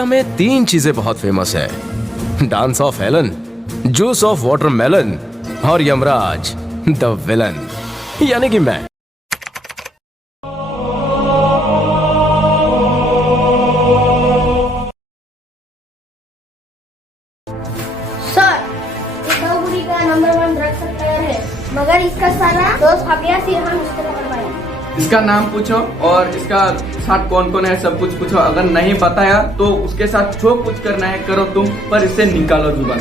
इंडिया में 3 चीजें बहुत फेमस है, dance of Helen, juice of watermelon और यमराज द विलन, यानी कि मैं। नंबर 1 ड्रग सप्लायर है, मगर इसका सारा दोस्त भाग गया, फिर हम उसको पकड़ पाए। इसका नाम पूछो और इसका साथ कौन कौन है सब कुछ पूछो। अगर नहीं बताया तो उसके साथ जो कुछ करना है करो तुम, पर इससे निकालो जुबान।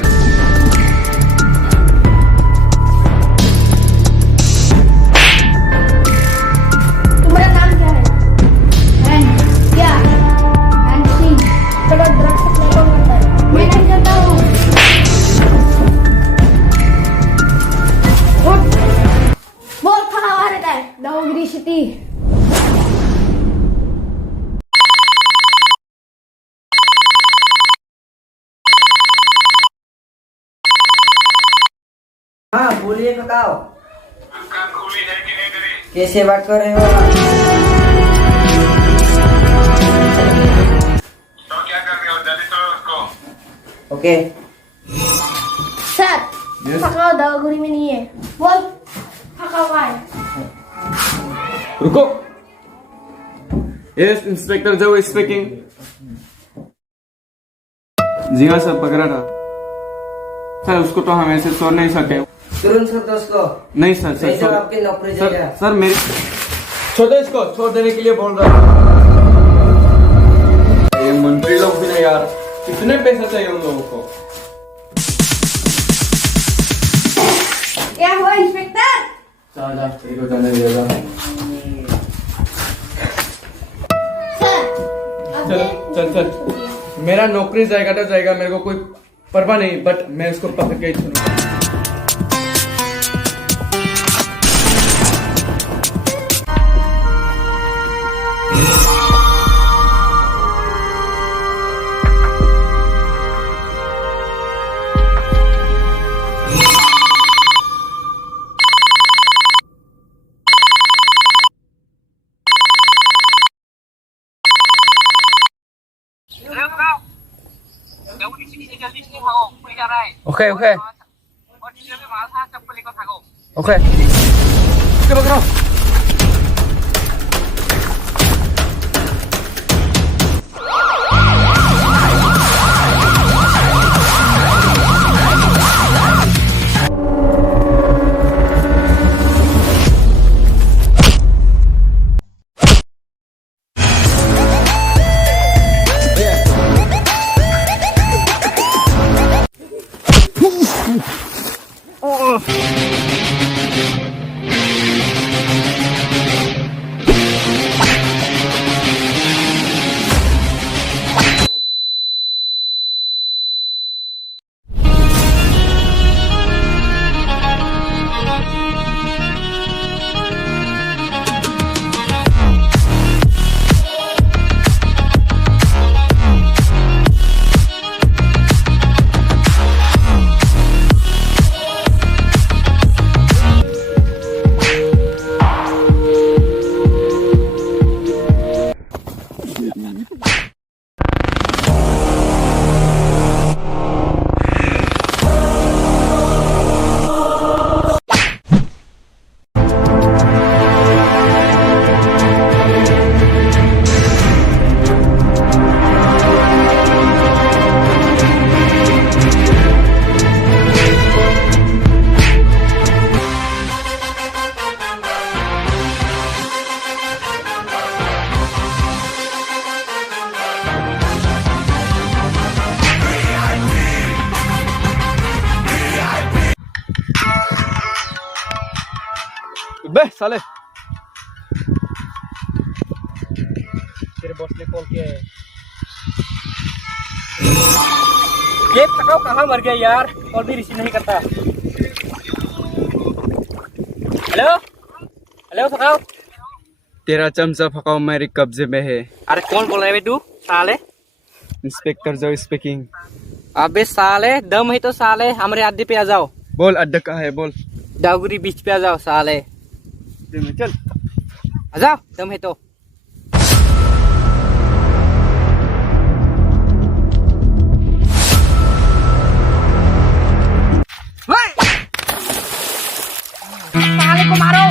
तुम्हारा नाम क्या है? क्या? सिंह। चलो ड्रग सप्लाई कौन करता है? मैं नहीं करता हूँ। बोल कहाँ आ रहा है? दाऊगिरी सिटी। हाँ बोलिए बताओ। कैसे बात कर रहे हो? तो क्या कर रहे हो? जल्दी करो उसको। ओके सर, पकड़ो, दाऊगिरी में नहीं है। बोल पकड़ो हुआ है। रुको। यस इंस्पेक्टर जो स्पीकिंग। जी हाँ सर, पकड़ा था सर। उसको तो हम ऐसे छोड़ नहीं सकते। तुरंत छोड़ दो उसको। नहीं सर, नहीं तो सर आपकी नौकरी सर, जाएगा। सर मेरी छोड़ दो इसको, छोड़ देने के लिए बोल रहा हूँ। ये मंत्री लोग भी नहीं यार, कितने पैसे चाहिए उन लोगों को? क्या हुआ इंस्पेक्टर? चल तेरे को जाने दिया। चल चल चल, मेरा नौकरी जाएगा तो जाएगा, मेरे को कोई परवाह नहीं, बट मैं इसको पकड़ के ही छोड़ूंगा। ओके ओके ओके, पकड़ो। बे साले, तेरे बॉस ने कॉल किया है। ये पकाओ कहाँ मर गया यार, कॉल भी रिसीव नहीं करता। हेलो हेलो पकाओ। तेरा चमचा पकाओ मेरे कब्जे में है। अरे कौन बोल रहा है तू साले? इंस्पेक्टर जो स्पीकिंग। अबे साले, दम है तो साले हमारे अड्डे पे आ जाओ। बोल अड्डा कहाँ है बोल। दाऊगिरी बीच पे आ जाओ साले। चल आ जाओ, दम है तो। उसको मारो।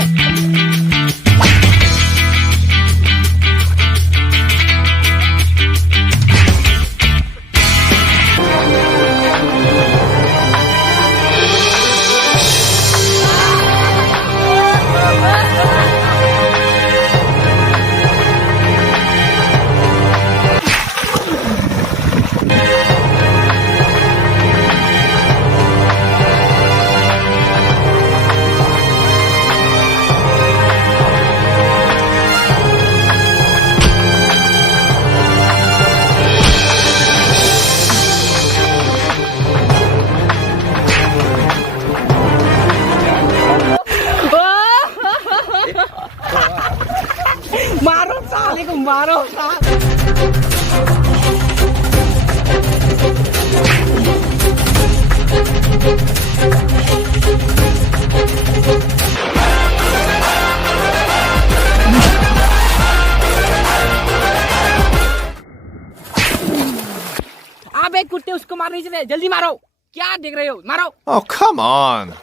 मारो साले को, मारो साले। अबे कुत्ते, उसको मारने से जल्दी मारो। क्या देख रहे हो, मारो। Oh, come on.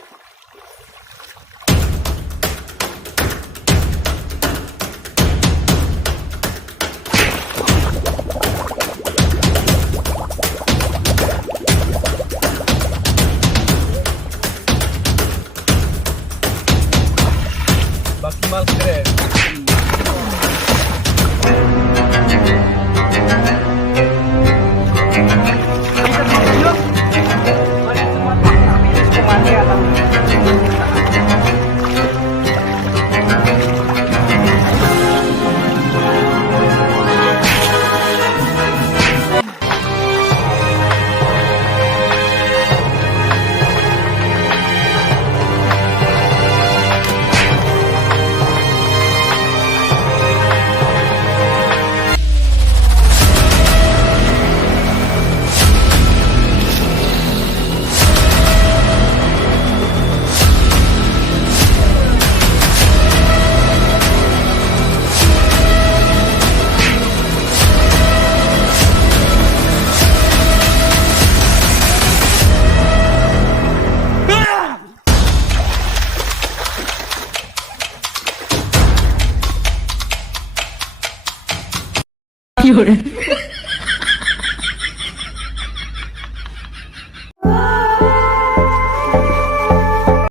क्यों